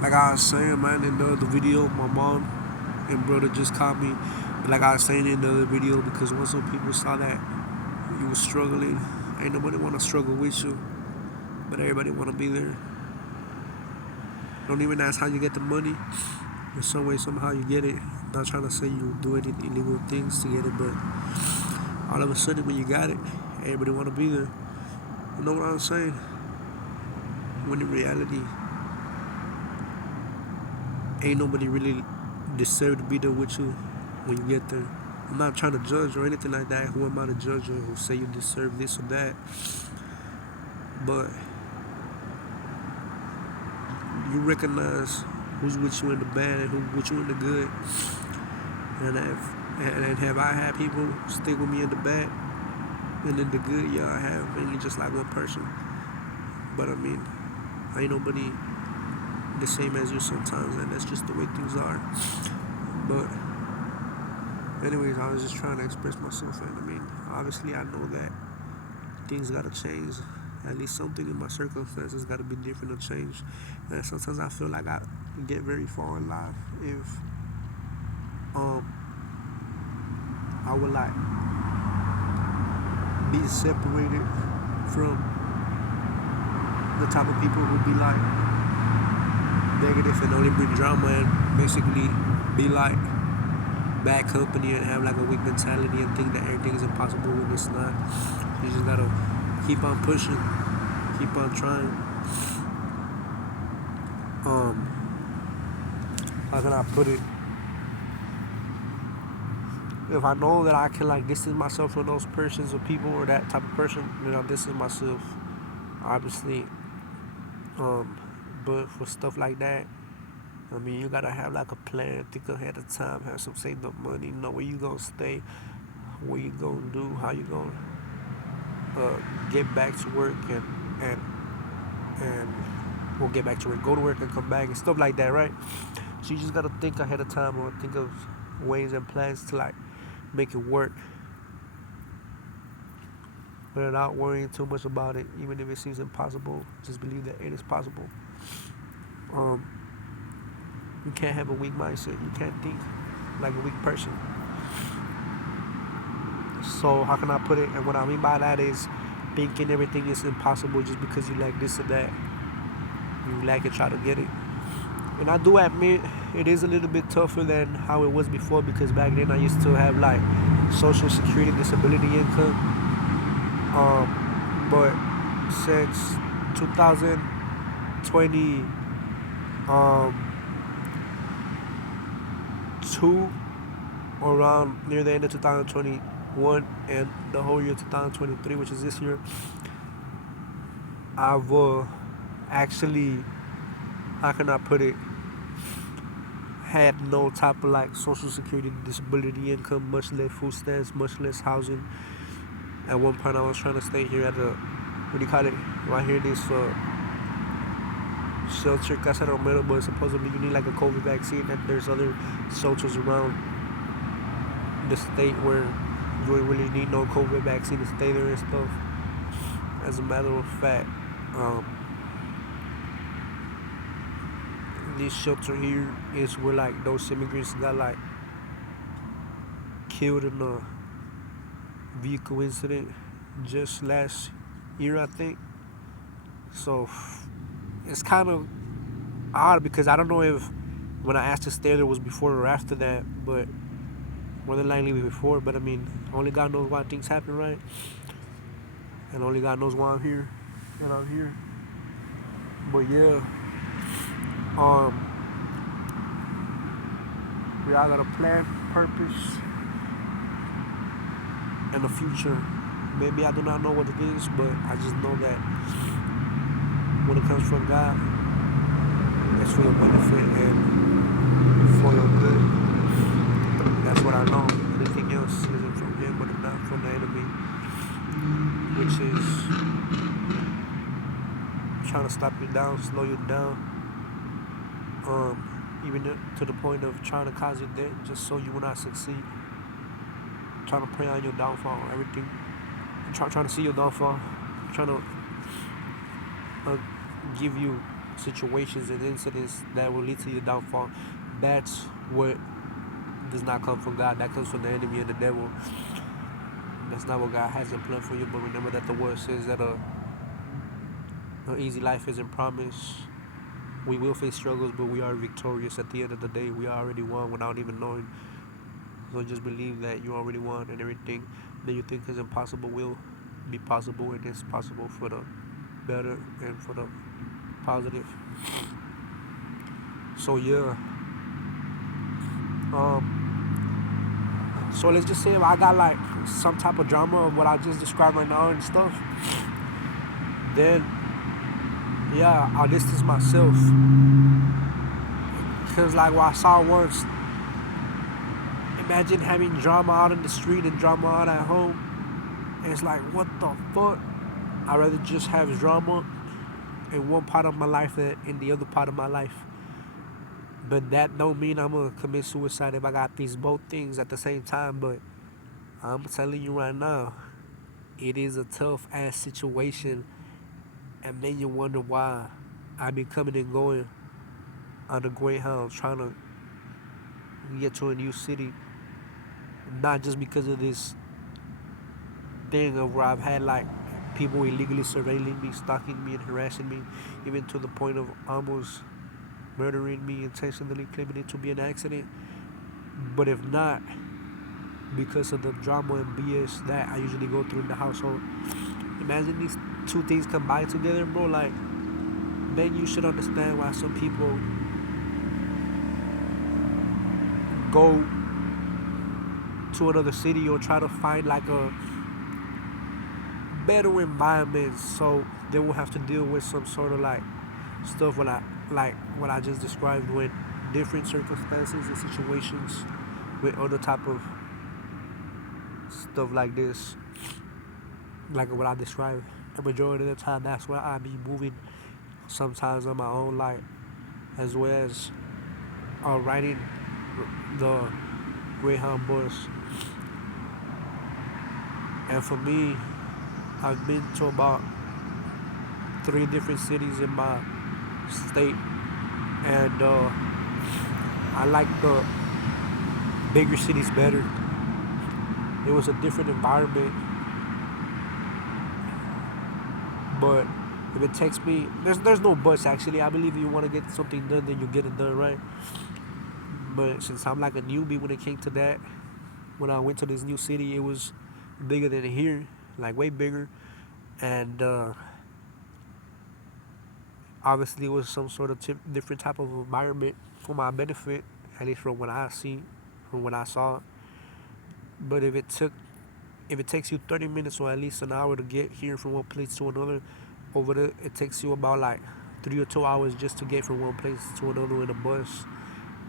Like I was saying, man, in the other video, my mom and brother just caught me. Like I was saying in the other video, because once some people saw that you were struggling, ain't nobody want to struggle with you, but everybody want to be there. Don't even ask how you get the money. In some way, somehow you get it. Not trying to say you do any illegal things to get it, but all of a sudden when you got it, everybody want to be there. You know what I'm saying? When in reality, ain't nobody really deserve to be there with you when you get there. I'm not trying to judge or anything like that. Who am I to judge or say you deserve this or that? But you recognize who's with you in the bad and who's with you in the good. And have I had people stick with me in the bad and in the good? Yeah, I have. Mainly just like one person. But I mean, ain't nobody the same as you sometimes, and that's just the way things are. But anyways, I was just trying to express myself, and I mean, obviously I know that things gotta change. At least something in my circumstances gotta be different or change. And sometimes I feel like I get very far in life if um I would like be separated from the type of people who be like negative and only bring drama and basically be like bad company and have like a weak mentality and think that everything is impossible when it's not. You just gotta keep on pushing, keep on trying. How can I put it? If I know that I can like distance myself from those persons or people or that type of person, then I'll distance myself. Obviously, um, but for stuff like that, I mean, you gotta have like a plan, think ahead of time, have some saved up money, know where you gonna stay, what you gonna do, how you gonna get back to work and and we'll get back to work, go to work and come back and stuff like that, right? So you just gotta think ahead of time or think of ways and plans to like make it work without worrying too much about it, even if it seems impossible. Just believe that it is possible. Um, you can't have a weak mindset. You can't think like a weak person. So how can I put it? And what I mean by that is thinking everything is impossible just because you like this or that. You like it, try to get it. And I do admit it is a little bit tougher than how it was before because back then I used to have like social security disability income. But since 2020 two, around near the end of 2021 and the whole year 2023, which is this year, I've actually, how can I put it, had no type of like social security disability income, much less food stamps, much less housing. At one point I was trying to stay here at a, what do you call it, right here, this shelter, Casa Romero, but supposedly you need like a COVID vaccine, and there's other shelters around the state where you don't really need no COVID vaccine to stay there and stuff. As a matter of fact, um, this shelter here is where like those immigrants got like killed in a vehicle incident just last year, I think. So it's kind of odd because I don't know if when I asked to stay there was before or after that, but more than likely before. But I mean, only God knows why things happen, right? And only God knows why I'm here. And I'm here. But yeah, um, we all got a plan, purpose, and a future. Maybe I do not know what it is, but I just know that when it comes from God, it's for your benefit and for your good. That's what I know. Anything else isn't from Him, but not from the enemy, which is trying to stop you down, slow you down, even to the point of trying to cause you death just so you will not succeed. Trying to pray on your downfall, everything. Trying to see your downfall. Trying to give you situations and incidents that will lead to your downfall. That's what does not come from God. That comes from the enemy and the devil. That's not what God has in plan for you. But remember that the word says that an easy life isn't promised. We will face struggles, but we are victorious at the end of the day. We already won without even knowing. So just believe that you already won, and everything that you think is impossible will be possible, and it's possible for the better and for the positive. So yeah. Um so let's just say if I got like some type of drama of what I just described right now and stuff, then yeah, I'll distance myself. Cause like what I saw once, imagine having drama out in the street and drama out at home. And it's like, what the fuck? I'd rather just have drama in one part of my life than in the other part of my life. But that don't mean I'm gonna commit suicide if I got these both things at the same time. But I'm telling you right now, it is a tough ass situation, and then you wonder why I be coming and going on the Greyhound trying to get to a new city. Not just because of this thing of where I've had like people illegally surveilling me, stalking me, and harassing me, even to the point of almost murdering me, intentionally claiming it to be an accident. But if not, because of the drama and BS that I usually go through in the household, imagine these two things combined together, bro. Like, then you should understand why some people go to another city or try to find like a better environment, so they will have to deal with some sort of like stuff what I just described, with different circumstances and situations with other type of stuff like this, like what I described. The majority of the time, that's where I be moving. Sometimes on my own, like as well as riding the Greyhound bus. And for me, I've been to about 3 different cities in my state, and I like the bigger cities better. It was a different environment, but if it takes me, there's no buts actually. I believe if you want to get something done, then you get it done, right? But since I'm like a newbie when it came to that, when I went to this new city, it was bigger than here, like way bigger, and obviously it was some sort of different type of environment for my benefit, at least from what I see, from what I saw. But if it takes you 30 minutes or at least an hour to get here from one place to another, over there it takes you about like 3 or 2 hours just to get from one place to another in a bus.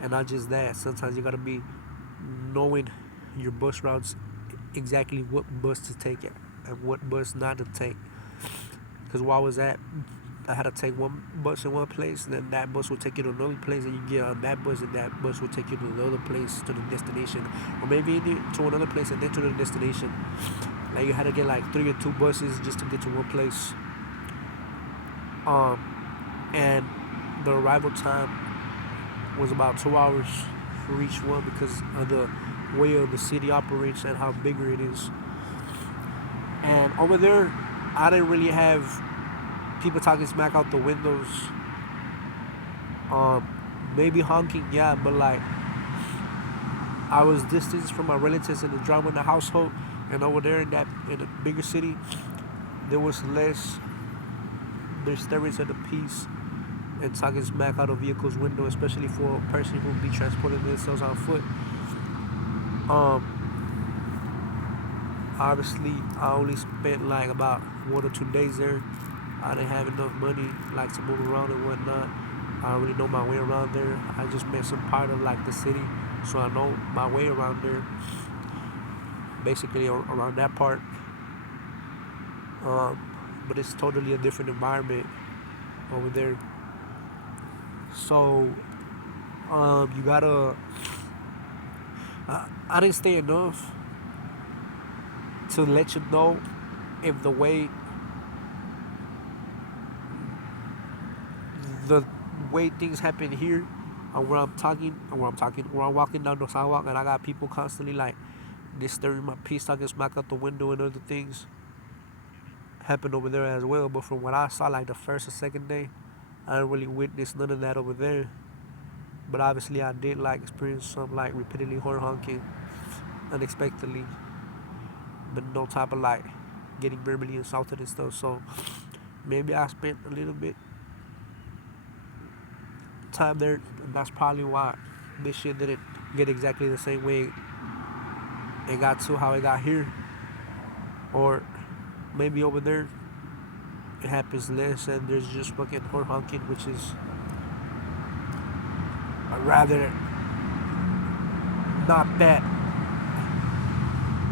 And not just that, sometimes you gotta be knowing your bus routes, exactly what bus to take and what bus not to take. Because while I was at, I had to take one bus in one place, and then that bus will take you to another place, and you get on that bus, and that bus will take you to the other place, to the destination, or maybe to another place and then to the destination. Like you had to get like 3 or 2 buses just to get to one place. Um, and the arrival time was about 2 hours for each one because of the way of the city operates and how bigger it is. And over there, I didn't really have people talking smack out the windows. Um, Maybe honking, yeah, but like I was distanced from my relatives and the drama in the household, and over there in the bigger city, there was less disturbance of the peace and talking smack out of vehicles' window, especially for a person who be transporting themselves on foot. Um, Obviously, I only spent like about 1 or 2 days there. I didn't have enough money like to move around and whatnot. I don't really know my way around there. I just met some part of like the city, so I know my way around there. Basically, around that part. But it's totally a different environment over there. So you gotta. I didn't stay enough to let you know if the way the way things happen here, where I'm walking down the sidewalk, and I got people constantly like disturbing my peace, talking smack out the window, and other things happen over there as well. But from what I saw, like the first or second day, I didn't really witness none of that over there. But obviously, I did like experience some like repeatedly horn honking unexpectedly, but no type of like getting verbally assaulted and stuff. So maybe I spent a little bit time there, and that's probably why this shit didn't get exactly the same way it got to how it got here. Or maybe over there it happens less, and there's just fucking horn honking, which is rather not that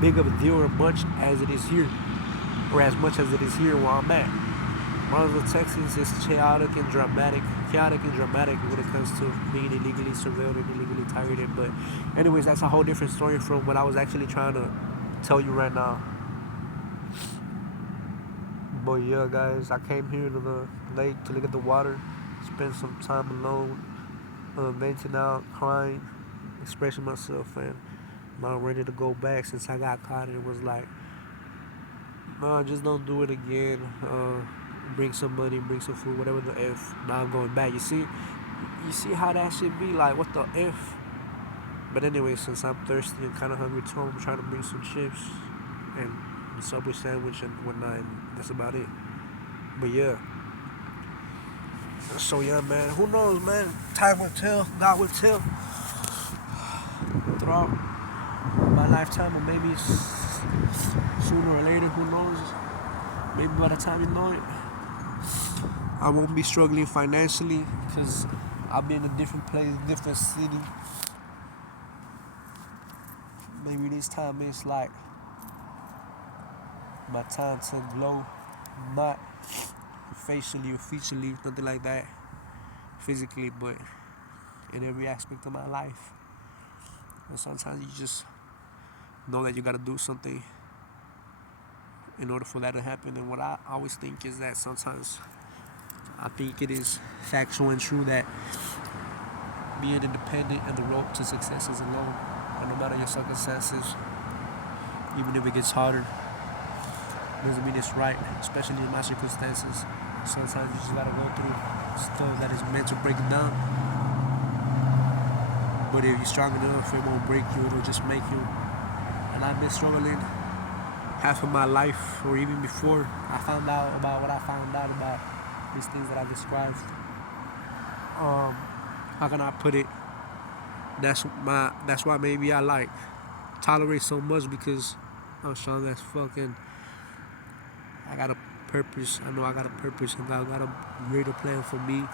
big of a deal or much as it is here, or as much as it is here where I'm at. Marshall, Texas is chaotic and dramatic when it comes to being illegally surveilled and illegally targeted. But anyways, that's a whole different story from what I was actually trying to tell you right now. But yeah, guys, I came here to the lake to look at the water, spend some time alone, venting out, crying, expressing myself, and I'm ready to go back since I got caught. And it was like, no, just don't do it again. Bring some money, bring some food, whatever the F. Now I'm going back. You see how that should be? Like, what the F? But anyway, since I'm thirsty and kind of hungry too, I'm trying to bring some chips and a Subway sandwich and whatnot, and that's about it. But yeah. So yeah, man, who knows, man? Time will tell, God will tell. Throughout my lifetime, or maybe sooner or later, who knows? Maybe by the time you know it, I won't be struggling financially because I'll be in a different place, different city. Maybe this time it's like my time to glow, not facially or featurely, nothing like that, physically, but in every aspect of my life. And sometimes you just know that you gotta do something in order for that to happen. And what I always think is that sometimes I think it is factual and true that being independent and the road to success is alone. And no matter your circumstances, even if it gets harder, doesn't mean it's right, especially in my circumstances. Sometimes you just gotta go through stuff that is meant to break you down. But if you're strong enough, it won't break you, it'll just make you. And I've been struggling half of my life, or even before I found out about what I found out about these things that I described. How can I put it? That's why maybe I like tolerate so much, because I'm strong as fucking. I got a purpose. I know I got a purpose, and God got a greater plan for me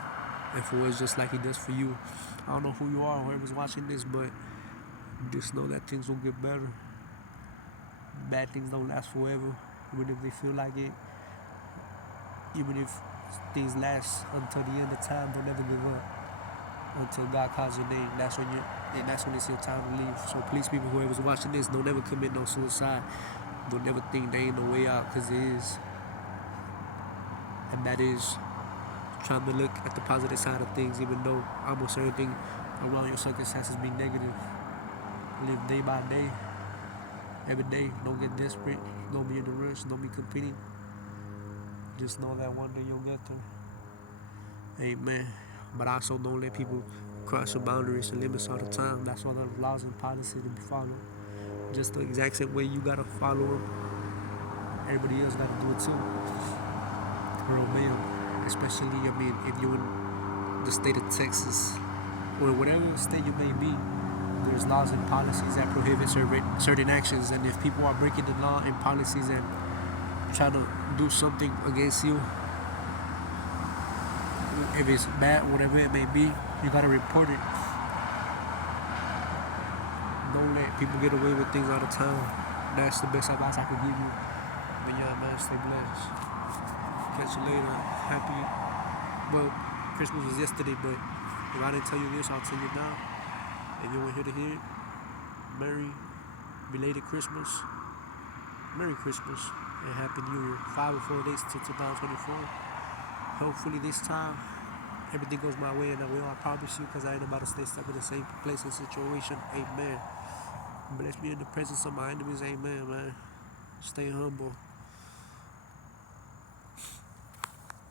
and for us, just like He does for you. I don't know who you are, whoever's watching this, but just know that things will get better. Bad things don't last forever, even if they feel like it. Even if things last until the end of time, don't ever give up until God calls your name. That's when it's your time to leave. So please, people, whoever's watching this, don't ever commit no suicide. Don't ever think there ain't no way out, because there is. And that is trying to look at the positive side of things, even though almost everything around your circumstances be negative. Live day by day, every day. Don't get desperate. Don't be in a rush. Don't be competing. Just know that one day you'll get there. Amen. But also don't let people cross your boundaries and limits all the time. That's one of the laws and policies to be followed. Just the exact same way you gotta follow them, everybody else gotta do it too. Or obey them. Especially, if you're in the state of Texas, or whatever state you may be, there's laws and policies that prohibit certain actions. And if people are breaking the law and policies and trying to do something against you, if it's bad, whatever it may be, you gotta report it. Don't let people get away with things all the time. That's the best advice I could give you. But yeah, man, stay blessed. Catch you later. Christmas was yesterday, but if I didn't tell you this, I'll tell you now. If you weren't here to hear it, Merry belated Christmas. Merry Christmas and Happy New Year. 5 or 4 days to 2024. Hopefully this time everything goes my way, and I will. I promise you, because I ain't about to stay stuck in the same place and situation. Amen. Bless me in the presence of my enemies. Amen, man. Stay humble.